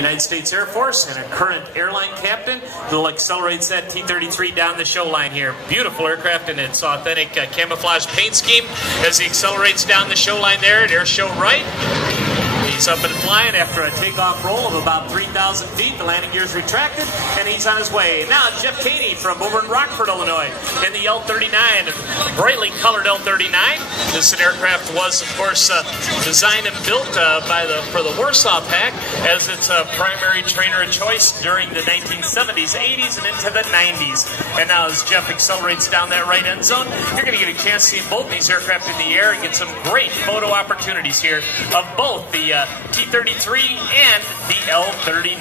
United States Air Force and a current airline captain who accelerates that T-33 down the show line here. Beautiful aircraft in its authentic camouflage paint scheme as he accelerates down the show line there at Airshow right. He's up and flying after a takeoff roll of about 3,000 feet. The landing gear is retracted, and he's on his way. Now, Jeff Caney from over in Rockford, Illinois, in the L-39, brightly colored L-39. This aircraft was, of course, designed and built for the Warsaw Pact as its primary trainer of choice during the 1970s, 80s, and into the 90s. And now, as Jeff accelerates down that right end zone, you're going to get a chance to see both these aircraft in the air and get some great photo opportunities here of both the T-33 and the L-39.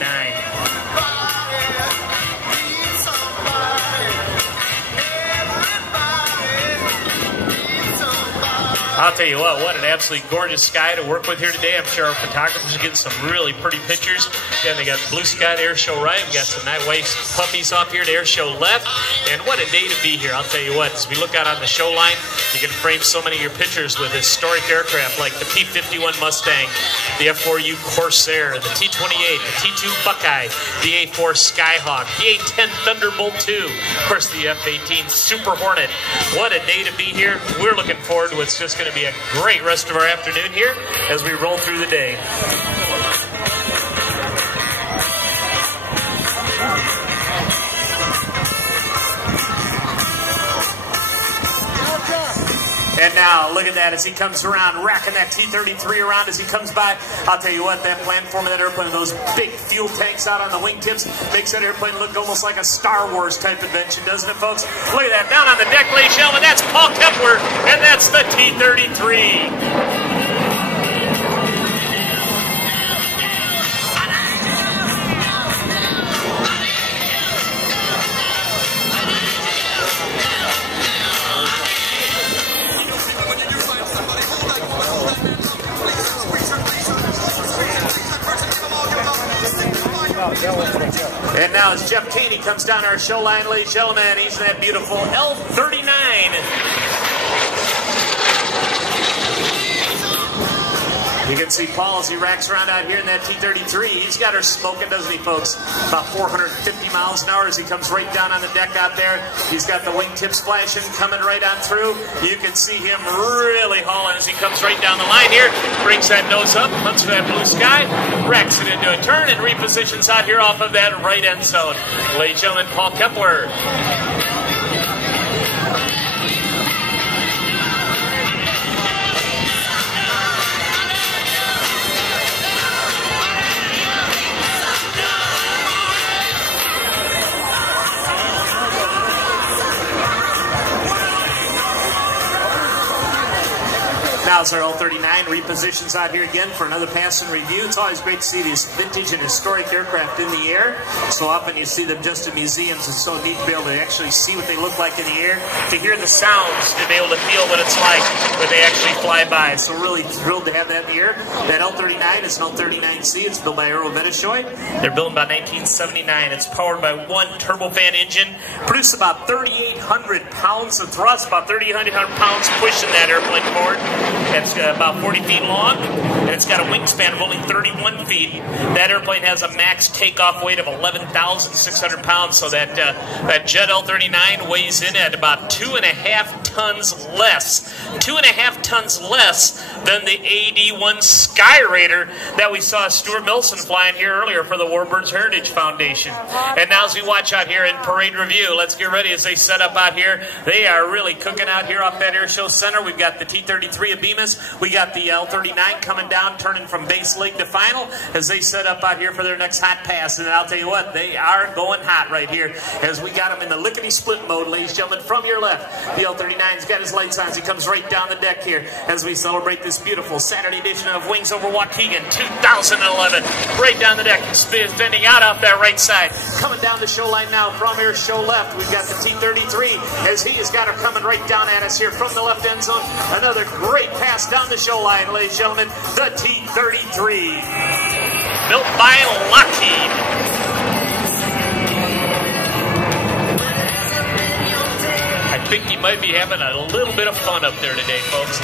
I'll tell you what an absolutely gorgeous sky to work with here today. I'm sure our photographers are getting some really pretty pictures. Again, they got blue sky at Airshow right. We got some night white puppies off here at Airshow left. And what a day to be here. I'll tell you what, as we look out on the show line, you can frame so many of your pictures with historic aircraft like the P-51 Mustang, the F-4U Corsair, the T-28, the T-2 Buckeye, the A-4 Skyhawk, the A-10 Thunderbolt II, of course the F-18 Super Hornet. What a day to be here. We're looking forward to what's just going to be a great rest of our afternoon here as we roll through the day. And now, look at that as he comes around, racking that T-33 around as he comes by. I'll tell you what, that platform of that airplane, those big fuel tanks out on the wingtips, makes that airplane look almost like a Star Wars type invention, doesn't it, folks? Look at that, down on the deck, ladies and gentlemen, that's Paul Kepler, and that's the T-33. And now as Jeff Caney comes down our show line, ladies and gentlemen, he's in that beautiful L-39. You can see Paul as he racks around out here in that T-33. He's got her smoking, doesn't he, folks? About 450 miles an hour as he comes right down on the deck out there. He's got the wingtips flashing, coming right on through. You can see him really hauling as he comes right down the line here. Brings that nose up, comes to that blue sky, racks it into a turn, and repositions out here off of that right end zone. Ladies and gentlemen, Paul Kepler. Now as our L-39 repositions out here again for another pass and review. It's always great to see these vintage and historic aircraft in the air. So often you see them just in museums. It's so neat to be able to actually see what they look like in the air, to hear the sounds, to be able to feel what it's like when they actually fly by. So really thrilled to have that in the air. That L-39 is an L-39C. It's built by Aero. They're built about 1979. It's powered by one turbofan engine. Produces about 3,800 pounds of thrust, about 3,800 pounds pushing that airplane forward. It's about 40 feet long, and it's got a wingspan of only 31 feet. That airplane has a max takeoff weight of 11,600 pounds, so that Jet L-39 weighs in at about 2.5 tons less. 2.5 tons less than the AD-1 Skyraider that we saw Stuart Milson flying here earlier for the Warbirds Heritage Foundation. And now as we watch out here in parade review, let's get ready as they set up out here. They are really cooking out here off that Airshow Center. We've got the T-33 Abimas. We got the L-39 coming down, turning from base leg to final as they set up out here for their next hot pass. And I'll tell you what, they are going hot right here as we got them in the lickety-split mode, ladies and gentlemen. From your left, the L-39's got his lights on as he comes right down the deck here as we celebrate this beautiful Saturday edition of Wings Over Waukegan 2011. Right down the deck, extending out off that right side. Coming down the show line now from Airshow left, we've got the T-33 as he has got her coming right down at us here from the left end zone. Another great pass down the show line, ladies and gentlemen, the T-33. Built by Lockheed. I think you might be having a little bit of fun up there today, folks.